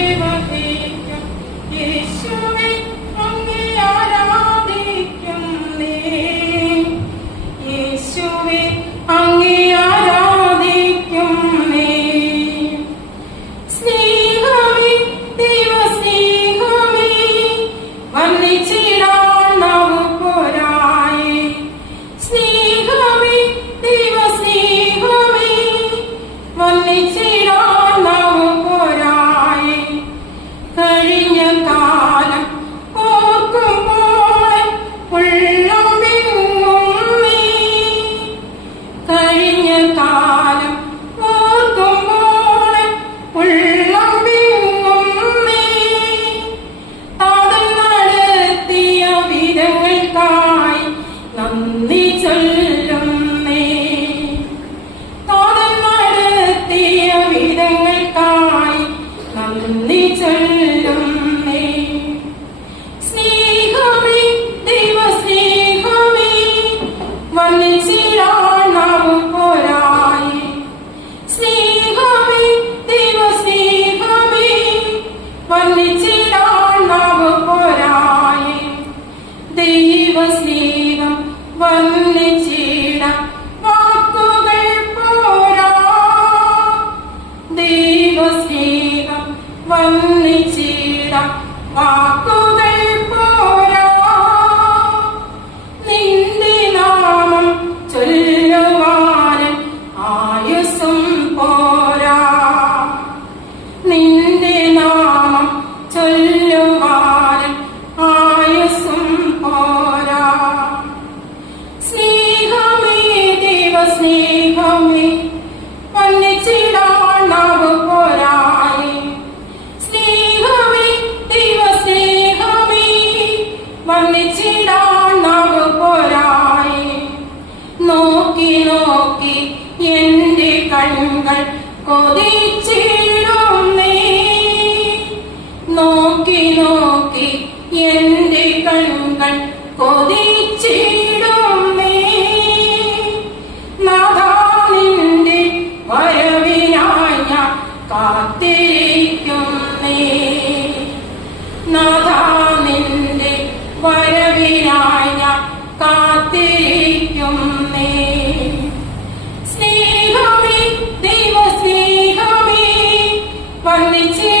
Viva little one കൊതിച്ചിടുന്നേ നോക്കി One